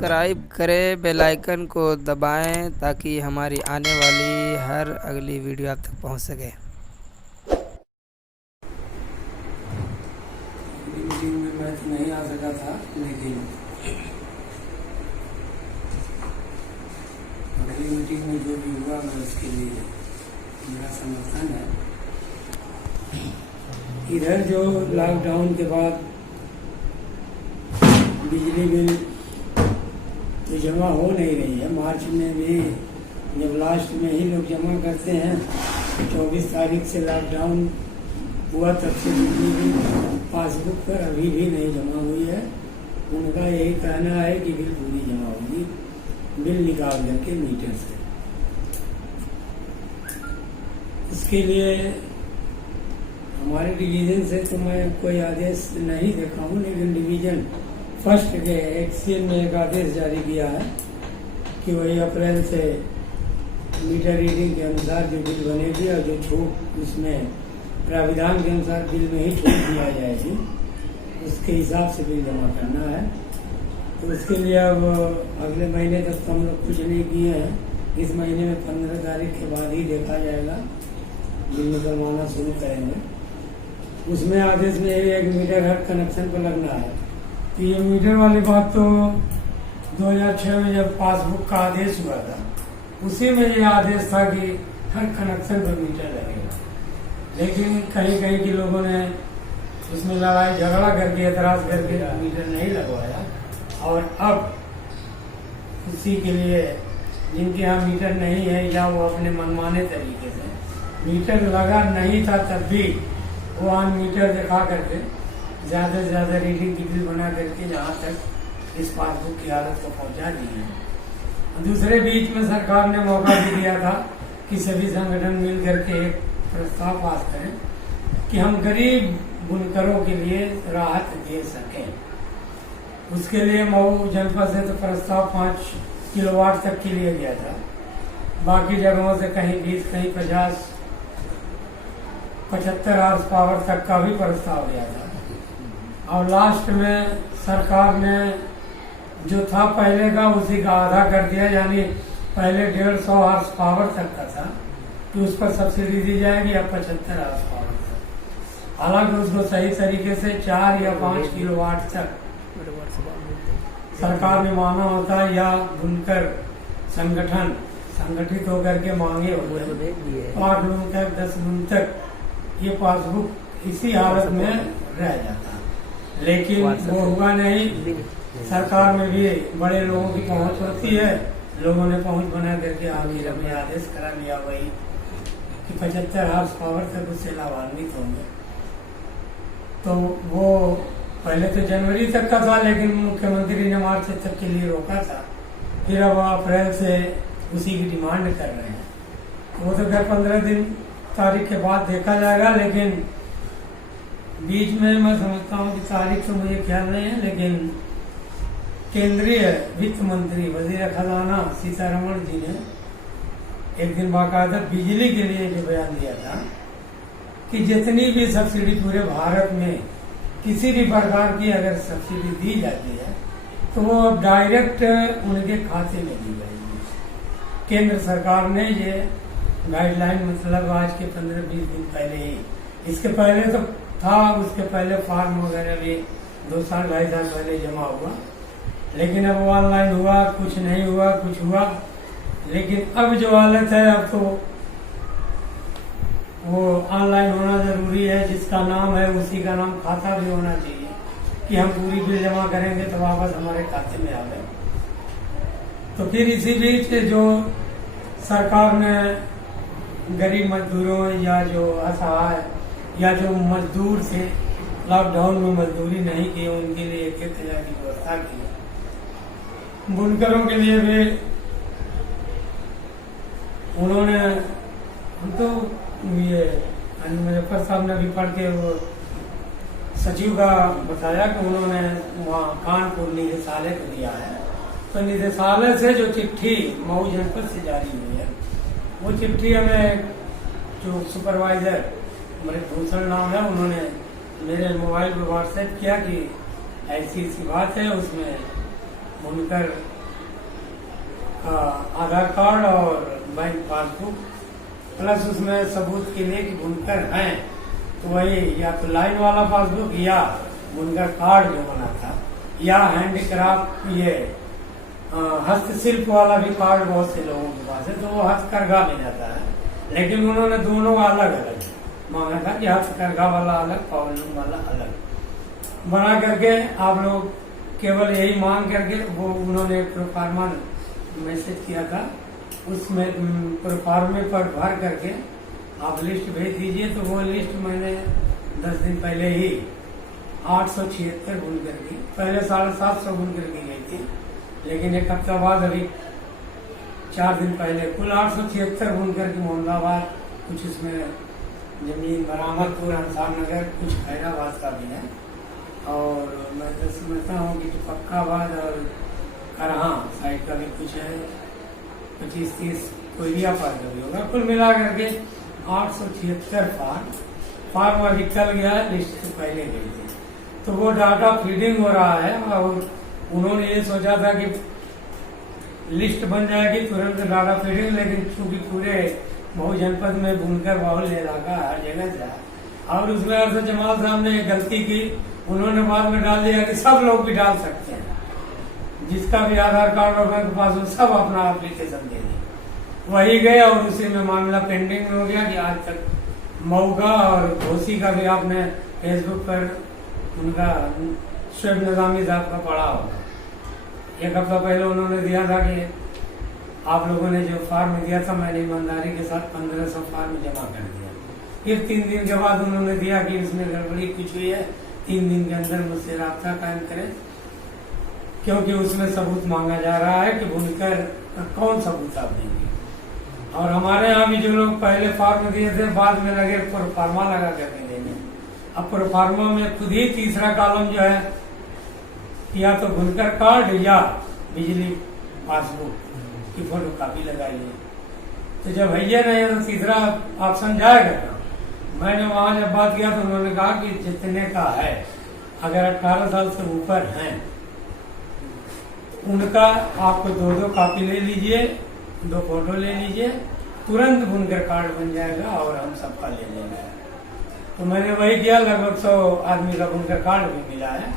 Subscribe करें, bell icon को दबाएं ताकि हमारी आने वाली हर अगली वीडियो आप तक पहुंच सके। मीटिंग में मैं तो नहीं आ सका था, लेकिन अगली मीटिंग में जो भी हुआ मैं उसके लिए मेरा समर्थन है। इधर जो लॉकडाउन के बाद बिजली बिल तो जमा हो नहीं रही है। मार्च में भी जब लास्ट में ही लोग जमा करते हैं, 24 तारीख से लॉकडाउन हुआ तब से बिजली बिल पासबुक पर अभी भी नहीं जमा हुई है। उनका यही कहना है कि बिल पूरी जमा होगी, बिल निकाल करके मीटर से। इसके लिए हमारे डिवीज़न से तो मैं कोई आदेश नहीं देखा हूँ, लेकिन डिवीज़न फर्स्ट के एक्सीएन में एक आदेश जारी किया है कि वही अप्रैल से मीटर रीडिंग के अनुसार जो बिल बनेगी और जो छूट उसमें प्राविधान के अनुसार बिल में ही छूट दिया जाएगी, उसके हिसाब से बिल जमा करना है। तो उसके लिए अब अगले महीने तक तो हम लोग कुछ नहीं किए हैं। इस महीने में 15 तारीख के बाद ही देखा जाएगा, बिल निकलवाना शुरू करेंगे। उसमें आदेश में यही है कि मीटर हर कनेक्शन पर लगना है। तो ये मीटर वाली बात तो 2006 में जब पासबुक का आदेश हुआ था, उसी में ये आदेश था कि हर कनेक्शन पर मीटर लगेगा। लेकिन कहीं कहीं के लोगों ने उसमें लड़ाई झगड़ा करके एतराज करके मीटर नहीं लगवाया, और अब उसी के लिए जिनके यहाँ मीटर नहीं है या वो अपने मनमाने तरीके से मीटर लगा नहीं था तब भी वो ऑन मीटर दिखा करके ज़्यादा से ज़्यादा रीडिंग की बिल बना करके यहाँ तक इस पासबुक की हालत को पहुँचा दी है। दूसरे बीच में सरकार ने मौका भी दिया था कि सभी संगठन मिल करके एक प्रस्ताव पास करें कि हम गरीब बुनकरों के लिए राहत दे सकें। उसके लिए मऊ जनपद से तो प्रस्ताव 5 किलोवाट तक के लिए गया था। बाकी जगहों से कहीं 20, कहीं 50, 75 आवर्स पावर तक का भी प्रस्ताव गया था। और लास्ट में सरकार ने जो था पहले का उसी का आधा कर दिया, यानी पहले 150 आवर्स पावर तक का था कि उस पर सब्सिडी दी जाएगी, अब 75 आवर्स पावर तक। हालांकि उसको सही तरीके से 4 या 5 किलोवाट तक सरकार ने मांगा होता, या बुनकर संगठन संगठित होकर के मांगे होते 5 लून तक, 10 लून तक ये पासबुक इसी हालत में रह जाता। लेकिन वो हुआ नहीं। सरकार में भी बड़े लोगों की पहुंच होती है, लोगों ने पहुंच बना करके आखिर में आदेश करा लिया वही कि 75 हार्स पावर तक उससे लाभान्वित होंगे। तो वो पहले तो जनवरी तक का था, लेकिन मुख्यमंत्री ने मार्च तक के लिए रोका था। फिर अब अप्रैल से उसी की डिमांड कर रहे हैं। वो तो खैर 15 दिन तारीख के बाद देखा जाएगा, लेकिन बीच में मैं समझता हूँ कि तारीख तो मुझे ख्याल नहीं है, लेकिन केंद्रीय वित्त मंत्री वजीर खजाना सीतारमण जी ने एक दिन बाकायदा बिजली के लिए जो बयान दिया था कि जितनी भी सब्सिडी पूरे भारत में किसी भी प्रकार की अगर सब्सिडी दी जाती है तो वो अब डायरेक्ट उनके खाते में दी जाएगी। केंद्र सरकार ने ये गाइडलाइन मतलब आज के 15-20 दिन पहले ही, इसके पहले तो था, उसके पहले फॉर्म वगैरह भी 2 साल 2.5 साल पहले जमा हुआ, लेकिन अब ऑनलाइन हुआ, कुछ नहीं हुआ, कुछ हुआ। लेकिन अब जो हालत है, अब तो वो ऑनलाइन होना जरूरी है। जिसका नाम है उसी का नाम खाता भी होना चाहिए कि हम पूरी बिल जमा करेंगे तो वापस हमारे खाते में आ गए। तो फिर इसी बीच जो सरकार ने गरीब मजदूरों या जो असहाय या जो मजदूर थे, लॉकडाउन में मजदूरी नहीं की, उनके लिए 1,000 की व्यवस्था की। बुनकरों के लिए भी उन्होंने, हम तो ये मुजफ्फर साहब ने भी पढ़ के वो सचिव का बताया कि उन्होंने वहाँ कानपुर निदेशालय को दिया है। तो निदेशालय से जो चिट्ठी मऊ जनपद से जारी हुई है, वो चिट्ठी हमें जो सुपरवाइजर भूषण नाम है, उन्होंने मेरे मोबाइल पर व्हाट्सएप किया कि ऐसी बात है, उसमें बुनकर आधार कार्ड और बैंक पासबुक प्लस उसमें सबूत के लिए कि बुनकर हैं, तो वही या तो लाइन वाला पासबुक या बुनकर कार्ड जो बना था, या हैंडीक्राफ्ट ये हस्तशिल्प वाला भी कार्ड बहुत से लोगों के पास है, तो वो हस्तकरघा में जाता है। लेकिन उन्होंने दोनों अलग अलग मांगा था कि हस्तकरघा वाला अलग, पावरलूम वाला अलग बना करके आप लोग केवल यही मांग करके वो उन्होंने प्रोफार्मा मैसेज किया था, उसमें प्रोफार्मे पर भर करके आप लिस्ट भेज दीजिए। तो वो लिस्ट मैंने 10 दिन पहले ही 876 बुन कर दी, पहले 750 बुन कर दी गई थी, लेकिन एक हफ्ता बाद अभी 4 दिन पहले कुल 876 बुन कर के मोहम्मदाबाद, कुछ इसमें जमीन बरामदपुर, अंसार नगर, कुछ खैराबाद का भी है, और मैं तो समझता हूँ कि फक्काबाद और करहा साइड का भी कुछ है, 25-30 कोयलिया पार का भी होगा। कुल मिला करके 876 फार्म अभी कल गया है, लिस्ट से पहले गई थी। तो वो डाटा फीडिंग हो रहा है, और उन्होंने ये सोचा था कि लिस्ट बन जाएगी तुरंत डाटा फीडिंग, लेकिन चूंकि पूरे मऊ जनपद में बुनकर बाहुल्य इलाका हर जगह था, और उसमें अरशद जमाल साहब ने एक गलती की, उन्होंने बाद में डाल दिया कि सब लोग भी डाल सकते हैं, जिसका भी आधार कार्ड और बैंक पासबुक सब अपना एप्लीकेशन दे दी। वही गए और उसी में मामला पेंडिंग में हो गया कि आज तक मऊ का और घोसी का भी आपने फेसबुक पर उनका शुएब निजामी साहब का पढ़ा होगा। एक हफ्ता पहले उन्होंने दिया था कि आप लोगों ने जो फार्म दिया था, मैंने ईमानदारी के साथ 1500 फार्म जमा कर दिया। फिर 3 दिन के बाद उन्होंने दिया कि इसमें गड़बड़ी कुछ हुई है, 3 दिन के अंदर मुझसे राब्ता कायम करें, क्योंकि उसमें सबूत मांगा जा रहा है कि बुनकर कौन सबूत आप देंगे। और हमारे यहाँ भी जो लोग पहले फार्म दिए थे, बाद में लगे प्रोफार्मा लगा करके देने। अब प्रोफार्मा में खुद ही तीसरा कॉलम जो है, या तो बुनकर कार्ड या बिजली पासबुक की फोटो कापी लगाइए। तो जब भैया नहीं तो तीसरा ऑप्शन जाएगा ना। मैंने वहां जब बात किया तो उन्होंने कहा कि जितने का है, अगर 18 साल से ऊपर हैं, उनका आपको 2 कॉपी ले लीजिए, 2 फोटो ले लीजिए, तुरंत बुनकर कार्ड बन जाएगा और हम सबका ले लेंगे। तो मैंने वही किया, लगभग 100 आदमी का बुनकर कार्ड भी मिला है,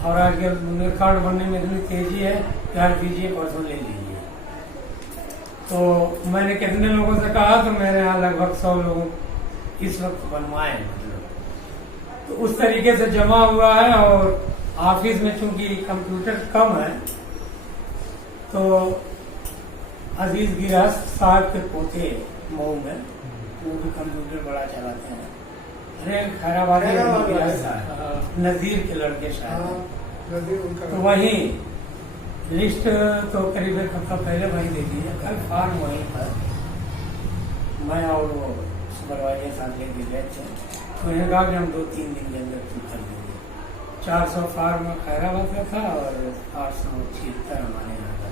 और आज के बुनकर कार्ड बनने में इतनी तेजी है, प्यार कीजिए, परसों ले लीजिए। तो मैंने कितने लोगों से कहा, तो मेरे यहाँ लगभग 100 लोग इस वक्त बनवाए, मतलब तो उस तरीके से जमा हुआ है। और ऑफिस में चूंकि कंप्यूटर कम है, तो अजीज गिरहस्त साहब के पोते मऊ में, वो भी कंप्यूटर बड़ा चलाते हैं। अरे खैराबाद नजीर के लड़के शायद, तो वही लिस्ट तो करीब एक हफ्ता पहले वही दे दी है। कल फार्म वहीं पर मैं और वो सुपरवाइजर साथ लेके गए थे, तो उन्हें कहा कि हम 2-3 दिन के अंदर तुम कर देंगे। 400 फार्म खैराबाद का था और 876 हमारे यहाँ का।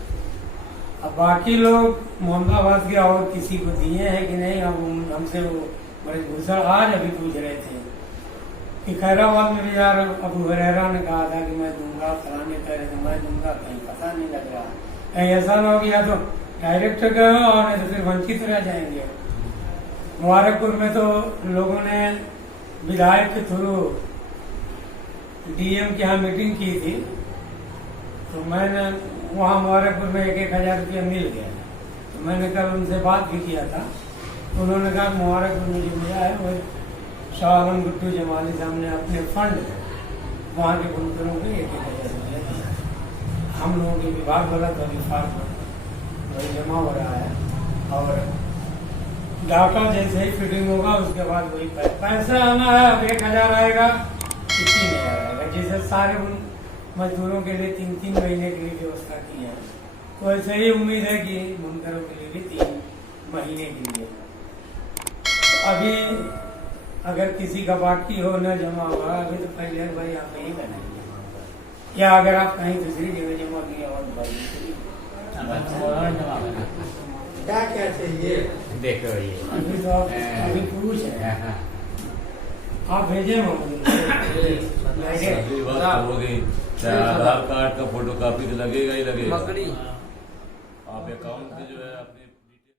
अब बाकी लोग मोहम्मदाबाद के और किसी को दिए हैं कि नहीं, अब हमसे वो बड़े भूषण आज अभी पूछ रहे थे कि खैराबाद में भी यार अबू हुरैरा ने कहा था कि मैं दूंगा, फलाने कह रहे थे मैं दूंगा, कहीं पता नहीं लग रहा। कहीं ऐसा ना हो कि या तो डायरेक्ट गए और नहीं तो फिर वंचित रह जाएंगे। मुबारकपुर में तो लोगों ने विधायक के थ्रू डीएम के यहाँ मीटिंग की थी, तो मैंने वहाँ मुबारकपुर में 1-1 हजार रुपया मिल गया। तो मैंने कल उनसे बात भी किया था, तो उन्होंने कहा मुबारकपुर में जो मिला है वो शाह आलम गुट्टू जमाली साहब ने अपने फंड वहाँ के बुनकरों को 1-1 हजार रुपया दिया। हम लोगों के विभाग वाला तो अभी फार्म वही जमा हो रहा है, और डाटा जैसे ही फिटिंग होगा उसके बाद वही पैसा आना है। अब 1 हजार आएगा, किसी नहीं आएगा। जैसे सारे उन मजदूरों के लिए 3-3 महीने के लिए व्यवस्था की है, तो ऐसे ही उम्मीद है कि बुनकरों के लिए भी 3 महीने के लिए। अभी अगर किसी का बाकी हो न जमा हुआ, अभी तो पहले भाई आप यही बनाएंगे, या अगर आप कहीं दूसरी जगह जमा किया और क्या क्या चाहिए देखो ये अभी तो आप अभी पूछ है, आप भेजे आधार कार्ड का फोटो कॉपी तो लगेगा ही लगेगा। मकड़ी आप अकाउंट की जो है अपनी